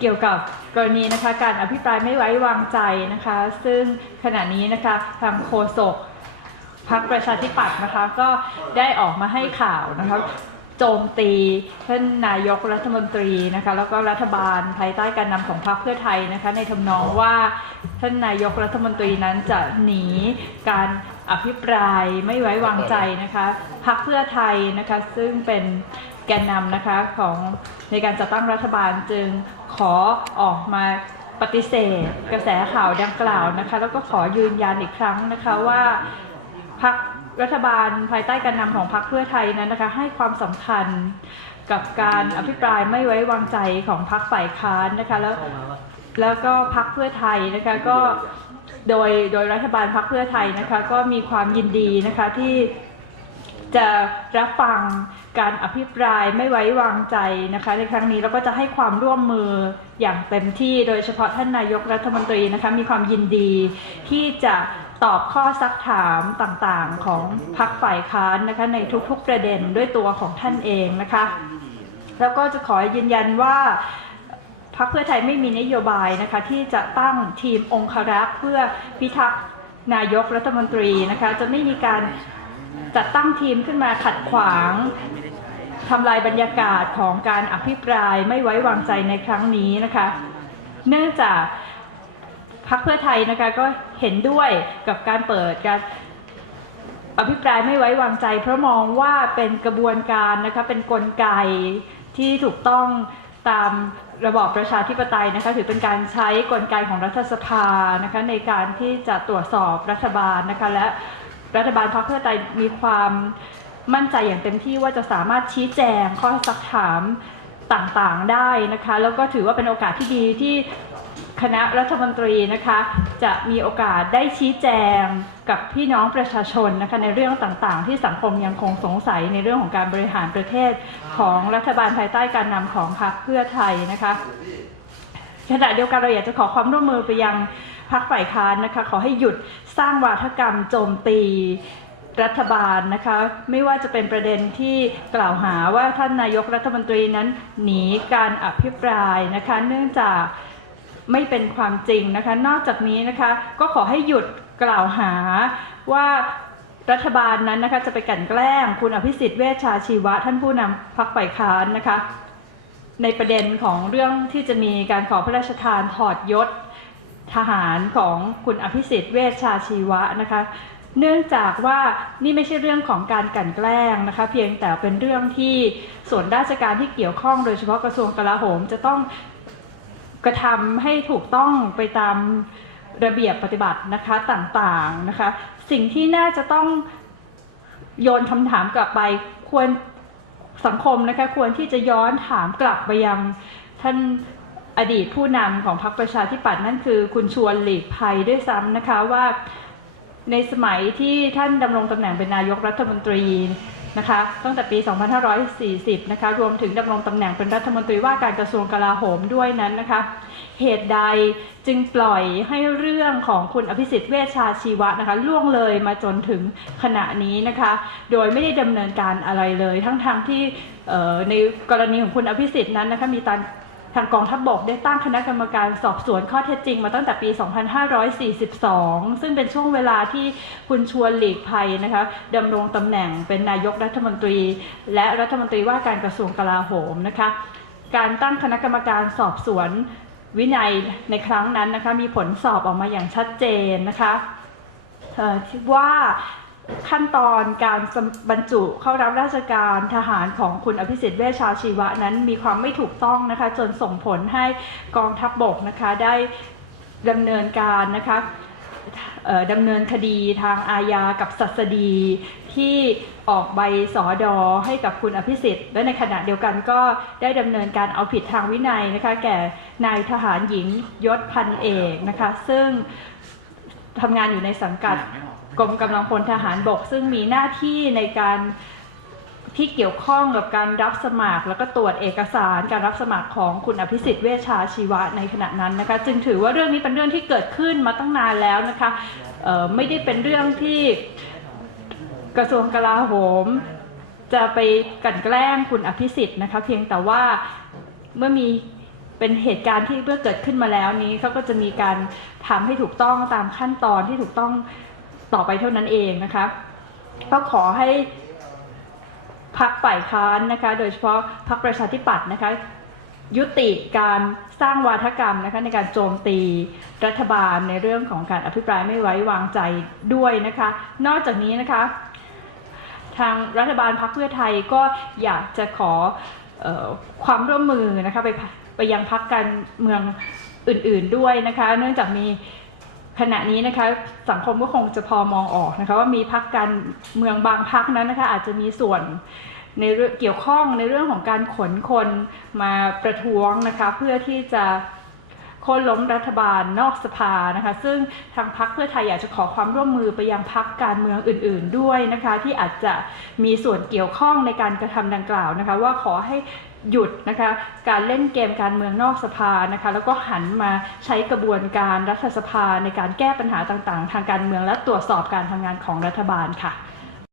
เกี่ยวกับกรณีนะคะการอภิปรายไม่ไว้วางใจนะคะ ซึ่งขณะนี้นะคะทางโฆษกพรรคประชาธิปัตย์นะคะก็ได้ออกมาให้ข่าวนะคะโจมตีท่านนายกรัฐมนตรีนะคะแล้วก็รัฐบาลภายใต้การนำของพรรคเพื่อไทยนะคะในทำนองว่าท่านนายกรัฐมนตรีนั้นจะหนีการอภิปรายไม่ไว้วางใจนะคะพรรคเพื่อไทยนะคะซึ่งเป็นแกนนำนะคะของในการจัดตั้งรัฐบาลจึง ขอออกมาปฏิเสธ กระแสข่าวดังกล่าวนะคะ แล้วก็ขอยืนยันอีกครั้งนะคะว่าพักรัฐบาลภายใต้การนำของพรรคเพื่อไทยนั้นนะคะ ให้ความสำคัญกับการอภิปรายไม่ไว้วางใจของพรรคฝ่ายค้านนะคะแล้วแล้วก็พรรคเพื่อไทยนะคะก็โดยโดยรัฐบาลพรรคเพื่อไทยนะคะ ก็มีความยินดีนะคะที่ จะรับฟังการอภิปรายไม่ไว้วางใจนะคะ ในครั้งนี้แล้วก็จะให้ความร่วมมืออย่างเต็มที่โดยเฉพาะท่านนายกรัฐมนตรีนะคะมีความยินดีที่จะตอบข้อซักถามต่างๆของพรรคฝ่ายค้านนะคะในทุกๆประเด็นด้วยตัวของท่านเองนะคะ แล้วก็จะขอยืนยันว่าพรรคเพื่อไทยไม่มีนโยบายนะคะที่จะตั้งทีมองครักษ์เพื่อพิทักษ์นายกรัฐมนตรีนะคะจะไม่มีการ จัดตั้งทีมขึ้นมาขัดขวางทำลายบรรยากาศของการอภิปรายไม่ไว้วางใจในครั้งนี้นะคะ เนื่องจากพรรคเพื่อไทยนะคะก็เห็นด้วยกับการเปิดการอภิปรายไม่ไว้วางใจ เพราะมองว่าเป็นกระบวนการนะคะเป็นนกลไกที่ถูกต้องตามระบอบประชาธิปไตยนะคะถือเป็นการใช้กลไกของรัฐสภานะคะในการที่จะตรวจสอบรัฐบาลนะคะและ รัฐบาลพรรคเพื่อไทยมีความมั่นใจอย่างเต็มที่ว่าจะสามารถชี้แจงข้อสักถามต่างๆได้นะคะ แล้วก็ถือว่าเป็นโอกาสที่ดีที่คณะรัฐมนตรีนะคะจะมีโอกาสได้ชี้แจงกับพี่น้องประชาชนนะคะในเรื่องต่างๆ ที่สังคมยังคงสงสัยในเรื่องของการบริหารประเทศของรัฐบาลภายใต้การนำของพรรคเพื่อไทยนะคะขณะเดียวกันเราอยากจะขอความร่วมมือไปยัง พรรคฝ่ายค้านนะคะขอให้หยุดสร้างวาทกรรมโจมตีรัฐบาลนะคะไม่ว่าจะเป็นประเด็นที่กล่าวหาว่าท่านนายกรัฐมนตรีนั้นหนีการอภิปรายนะคะเนื่องจากไม่เป็นความจริงนะคะนอกจากนี้นะคะก็ขอให้หยุดกล่าวหาว่ารัฐบาลนั้นนะคะจะไปกลั่นแกล้งคุณอภิสิทธิ์เวชชาชีวะ ท่านผู้นำพรรคฝ่ายค้านนะคะในประเด็นของเรื่องที่จะมีการขอพระราชทานถอดยศ ทหารของคุณอภิสิทธิ์เวชชาชีวะนะคะ เนื่องจากว่านี่ไม่ใช่เรื่องของการกลั่นแกล้งนะคะ เพียงแต่เป็นเรื่องที่ส่วนราชการที่เกี่ยวข้องโดยเฉพาะกระทรวงกลาโหม จะต้องกระทำให้ถูกต้องไปตามระเบียบปฏิบัตินะคะต่างๆนะคะ สิ่งที่น่าจะต้องโยนคำถามกลับไปควรสังคมนะคะควรที่จะย้อนถามกลับไปยังท่าน อดีตผู้นำของพรรคประชาธิปัตย์นั่นคือ คุณชวนหลีกภัยด้วยซ้ำนะคะว่าในสมัยที่ท่านดำรงตำแหน่งเป็นนายกรัฐมนตรีนะคะตั้งแต่ปี 2540 นะคะ รวมถึงดำรงตำแหน่งเป็นรัฐมนตรีว่าการกระทรวงกลาโหมด้วยนั้นนะคะ เหตุใดจึงปล่อยให้เรื่องของคุณอภิสิทธิ์เวชชาชีวะนะคะ ล่วงเลยมาจนถึงขณะนี้นะคะ โดยไม่ได้ดำเนินการอะไรเลย ทั้งๆทที่ในกรณีของคุณอภิสิทธิ์นั้นนะคะ มีการ ทางกองทัพบบกได้ตั้งคณะกรรมการสอบสวนข้อเท็จจริงมาตั้งแต่ปี 2542 ซึ่งเป็นช่วงเวลาที่คุณชวนหลีกภัยนะคะดำรงตำแหน่งเป็นนายกรัฐมนตรี และรัฐมนตรีว่าการกระทรวงกลาโหมนะคะ การตั้งคณะกรรมการสอบสวนวินัยในครั้งนั้นนะคะมีผลสอบออกมาอย่างชัดเจนนะคะว่า ขั้นตอนการบรรจุเข้ารับราชการทหารของคุณอภิสิทธิ์เวชชาชีวะนั้นมีความไม่ถูกต้องนะคะ จนส่งผลให้กองทัพบบกนะคะได้ดำเนินการนะคะดำเนินคดีทางอาญากับศัสดีที่ออกใบสอดอให้กับคุณอภิสิทธิ์และในขณะเดียวกันก็ได้ดำเนินการเอาผิดทางวินัยนะคะ แก่นายทหารหญิงยศพันเอกนะคะ ซึ่งทำงานอยู่ในสังกัด กรมกำลังพลทหารบก ซึ่งมีหน้าที่ในการที่เกี่ยวข้องกับการรับสมัคร แล้วก็ตรวจเอกสารการรับสมัครของคุณอภิสิทธิ์เวชชาชีวะในขณะนั้นนะคะ จึงถือว่าเรื่องนี้เป็นเรื่องที่เกิดขึ้นมาตั้งนานแล้วนะคะไม่ได้เป็นเรื่องที่กระทรวงกลาโหม จะไปกันแกล้งคุณอภิสิทธิ์นะคะ เพียงแต่ว่าเมื่อมีเป็นเหตุการณ์ที่เมื่อเกิดขึ้นมาแล้วนี้เขาก็จะมีการทำให้ถูกต้องตามขั้นตอนที่ถูกต้อง ต่อไปเท่านั้นเองนะคะก็ขอให้พักฝ่ายค้านนะคะ โดยเฉพาะพักประชาธิปัตย์นะคะ ยุติการสร้างวาทกรรมนะคะในการโจมตีรัฐบาลในเรื่องของการอภิปรายไม่ไว้วางใจด้วยนะคะ นอกจากนี้นะคะ ทางรัฐบาลพรรคเพื่อไทยก็อยากจะขออความร่วมมือนะคะไปไปยังพรรคการเมืองอื่นๆด้วยนะคะ เนื่องจากมี ขณะนี้นะคะสังคมก็คงจะพอมองออกนะคะว่ามีพักการเมืองบางพักนั้นนะคะอาจจะมีส่วนในเรื่องเกี่ยวข้องในเรื่องของการขนคนมาประท้วงนะคะเพื่อที่จะ โค่นล้มรัฐบาลนอกสภานะคะ ซึ่งทางพรรคเพื่อไทยอยากจะขอความร่วมมือไปยังพรรคการเมืองอื่น ๆ ด้วยนะคะ ที่อาจจะมีส่วนเกี่ยวข้องในการกระทำดังกล่าวนะคะ ว่าขอให้หยุดนะคะการเล่นเกมการเมืองนอกสภานะคะแล้วก็หันมาใช้กระบวนการรัฐสภาในการแก้ปัญหาต่างๆ ทางการเมืองและตรวจสอบการทำงานของรัฐบาลค่ะ